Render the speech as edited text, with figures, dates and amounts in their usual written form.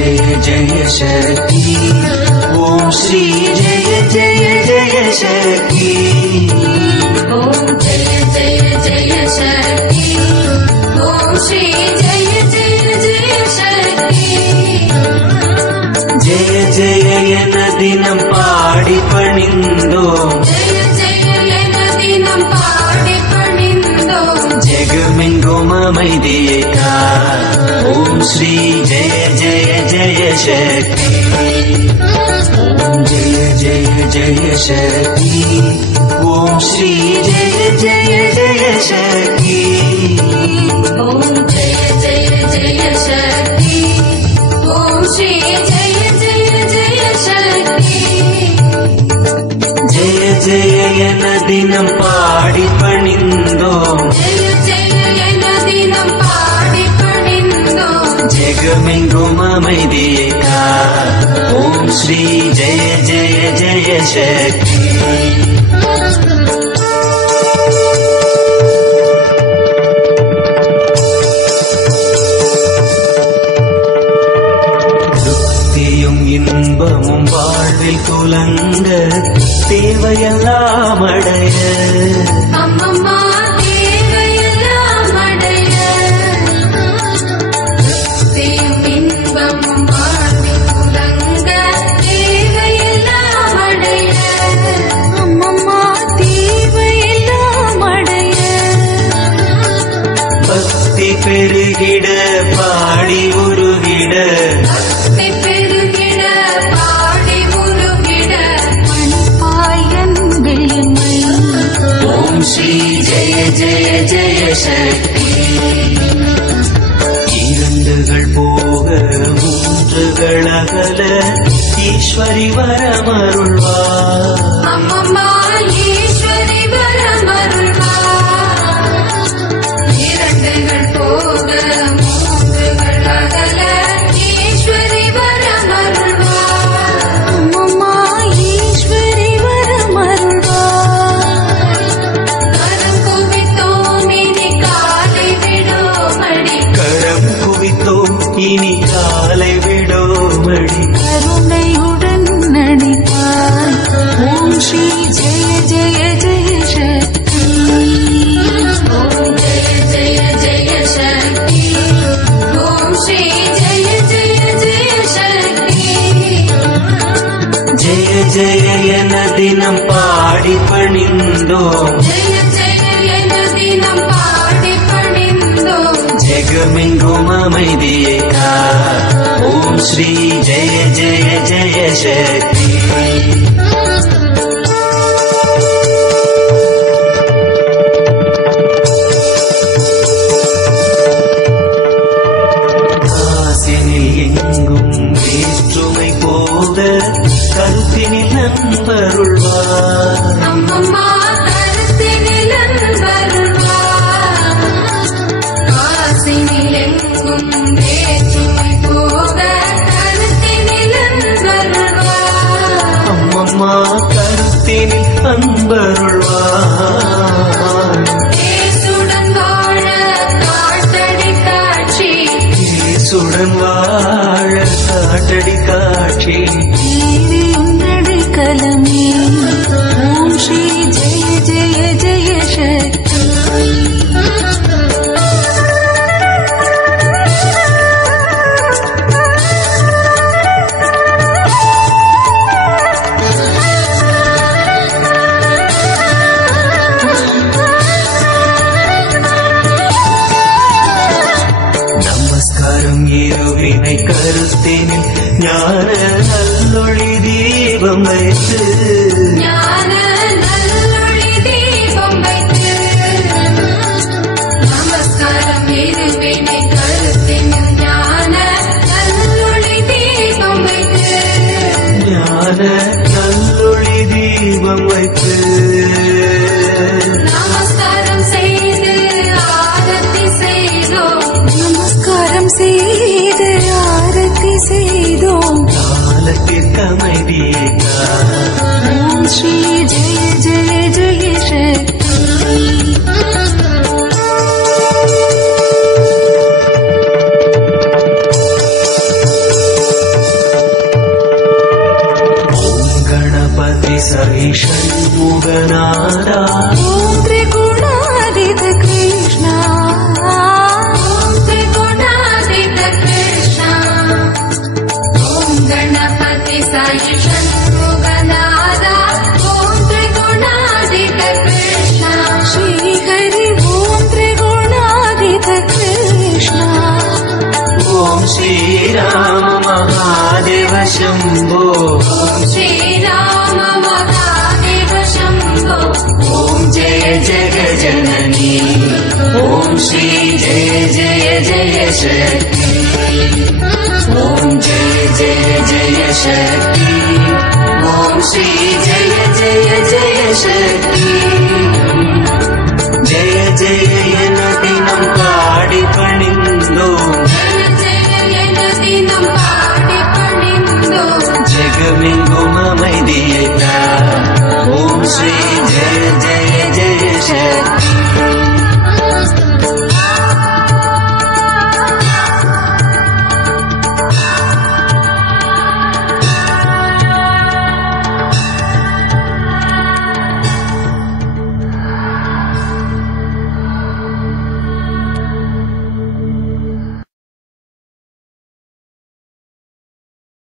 जय जय शक्ति ओम श्री जय जय जय शक्ति ओम जय जय जय शक्ति ओम श्री जय जय जय शक्ति जय जय एन दिनं पाडि पणिंदो जय जय एन दिनं पाडि पणिंदो जगमेंगुम मैदियेका ओम श्री जय जय जय शक्ति ओम जय जय जय शक्ति ओम श्री जय जय जय शक्ति ओम जय जय जय शक्ति ओम श्री जय जय जय शक्ति जय जय एन दिनं पाडि पणिंदो जय जय एन दिनं पाडि पणिंदो जगमेंगुम मैदियेका ओम श्री जय जय जय शक्ति இன்பமும் வாழ்வில் துலங்க தேவையெல்லாம் அடைய அம்மம்மா தேவையெல்லாம் அடைய இன்பமும் வாழ்வில் துலங்க தேவையெல்லாம் அடைய அம்மம்மா தேவையெல்லாம் அடைய பக்தி பெருகிட பாடி உருகிட श्री जय जय जय शक्ति இரண்டுகள் போக மூன்றுகள் அகல ஈஸ்வரி வரமருள்வார் அம்மம்மா ஈஸ்வரி வரமருள்வார் இரண்டுகள் போக மூன்றுகள் அகல ஈஸ்வரி வரமருள்வார் அம்மம்மா ஈஸ்வரி வரமருள்வார் கரம் குவித்தோம் இனி காலை விடோமடி கருணையுடன் நடிப்பாய் ஓம் ஸ்ரீ ஜெய ஜெய ஜெய சக்தி ஓம் ஜெய ஜெய ஜெய சக்தி ஓம் ஸ்ரீ ஜெய ஜெய ஜெய சக்தி ஜெய ஜெய என தினம் பாடி பணிந்தோம் ஜெய ஜெய என தினம் பாடி பணிந்தோம் ஜெகமெங்கும் அமைதியேகா ஓம் ஸ்ரீ ஜெய ஜெய ஜெய சக்தி வேற்றுமை போக கருத்தினில் நண்பருள்வார் அம்மம்மா கருத்தினில் நண்பருள்வார் காசினில் எங்கும் வேற்றுமை போக கருத்தினில் நண்பருள்வார் அம்மம்மா கருத்தினில் அன்பருள்வார் தேசுடன் வாழ காட்டடி காட்சி தேசுடன் வாழ காட்டடி காட்சி கலமே ஓம் ஸ்ரீ ஜெய ஜெய ஜெய சக்தி நமஸ்காரம் இருவினை கருத்தினில் ஞான நல்லொளி தீபம் வைத்து ஞான நல்லொளி தீபம் வைத்து நமஸ்காரம் இருவினை கருத்தினில் ஞான நல்லொளி தீபம் வைத்து ஞான நல்லொளி தீபம் வைத்து நமஸ்காரம் செய்து ஆரத்தி செய்தோம் நமஸ்காரம் செய்து ஆரத்தி செய்தோம் காலத்திற்கு அமைதியேகா ஓம் ஸ்ரீ ஜெய ஜெய ஜெய சக்தி श्रीराम महादेव शम्भो ॐ श्रीराम महादेव शम्भो ॐ जय जय जननी ॐ श्री जय जय जय शक्ति ॐ जय जय जय शक्ति ॐ श्री जय जय जय शक्ति जय जय दिनं पाडि पणिन्दो जगमेंगुम मैदियता ॐ श्री जय जय जय शक्ति